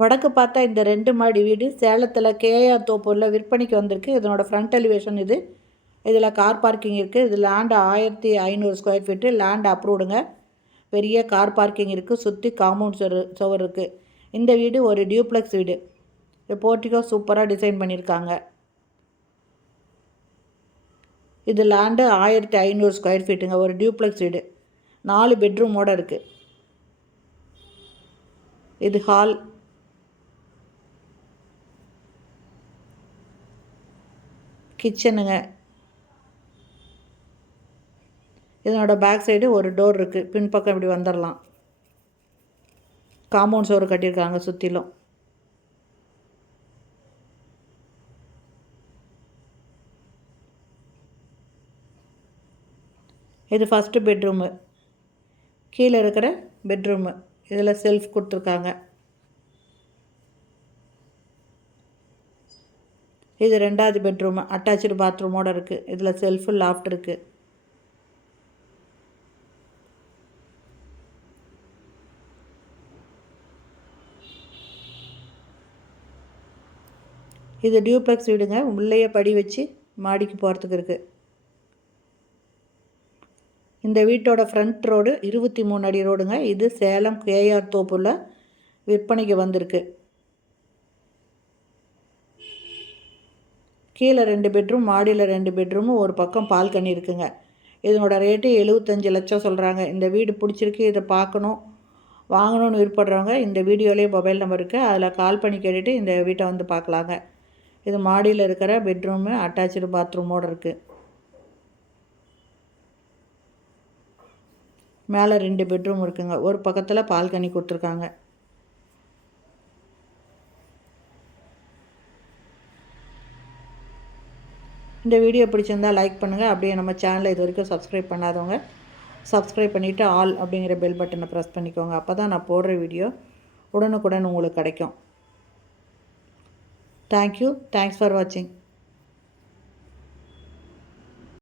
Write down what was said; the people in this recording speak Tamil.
வடக்கு பார்த்தா இந்த 2 மாடி வீடு சேலத்தில் கேஆர் தோப்பூரில் விற்பனைக்கு வந்திருக்கு. இதனோட ஃப்ரண்ட் எலிவேஷன் இது. இதில் கார் பார்க்கிங் இருக்குது. இது லேண்டு 1500 ஸ்கொயர் ஃபீட்டு. லேண்ட் அப்ரூவ்டுங்க. பெரிய கார் பார்க்கிங் இருக்குது. சுற்றி காம்பவுண்ட் சுவர் இருக்குது. இந்த வீடு ஒரு டியூப்ளெக்ஸ் வீடு. போர்ட்டிகோ சூப்பராக டிசைன் பண்ணியிருக்காங்க. இது லேண்டு 1500 ஸ்கொயர் ஃபீட்டுங்க. ஒரு டியூப்ளெக்ஸ் வீடு. 4 பெட்ரூமோடு இருக்குது. இது ஹால். கிச்சனுங்க. இதனோட பேக் சைடு ஒரு டோர் இருக்குது. பின்பக்கம் இப்படி வந்துடலாம். காம்பவுண்ட் சுவர் கட்டியிருக்காங்க சுற்றிலும். இது ஃபஸ்ட்டு பெட்ரூமு. கீழே இருக்கிற பெட்ரூமு. இதில் செல்ஃப் கொடுத்துருக்காங்க. இது 2வது பெட்ரூமு. அட்டாச்சு பாத்ரூமோடு இருக்குது. இதில் செல்ஃபு லாஃப்ட் இருக்குது. இது டியூப்ளெக்ஸ் வீடுங்க. உள்ளேயே படி வச்சு மாடிக்கு போகிறதுக்கு இருக்குது. இந்த வீட்டோட ஃப்ரண்ட் ரோடு 23 அடி ரோடுங்க. இது சேலம் கேஆர் தோப்பூரில் விற்பனைக்கு வந்திருக்கு. கீழே 2 பெட்ரூம், மாடியில் 2 பெட்ரூமு, ஒரு பக்கம் பால்கனி இருக்குங்க. இதனோட ரேட்டு 75 லட்சம் சொல்கிறாங்க. இந்த வீடு பிடிச்சிருக்கு, இதை பார்க்கணும், வாங்கணும்னு விருப்பப்படுறவங்க இந்த வீடியோலேயே மொபைல் நம்பர் இருக்குது. அதில் கால் பண்ணி கேட்டுட்டு இந்த வீட்டை வந்து பார்க்கலாங்க. இது மாடியில் இருக்கிற பெட்ரூமு. அட்டாச்சு பாத்ரூமோடு இருக்குது. மேலே 2 பெட்ரூம் இருக்குங்க. ஒரு பக்கத்தில் பால்கனி கொடுத்துருக்காங்க. இந்த வீடியோ பிடிச்சிருந்தால் லைக் பண்ணுங்கள். அப்படியே நம்ம சேனலை இது வரைக்கும் சப்ஸ்கிரைப் பண்ணாதவங்க சப்ஸ்கிரைப் பண்ணிவிட்டு ஆல் அப்படிங்கிற பெல் பட்டனை ப்ரெஸ் பண்ணிக்கோங்க. அப்போ தான் நான் போடுற வீடியோ உடனுக்குடன் உங்களுக்கு கிடைக்கும். தேங்க்யூ. தேங்க்ஸ் ஃபார் வாட்சிங்.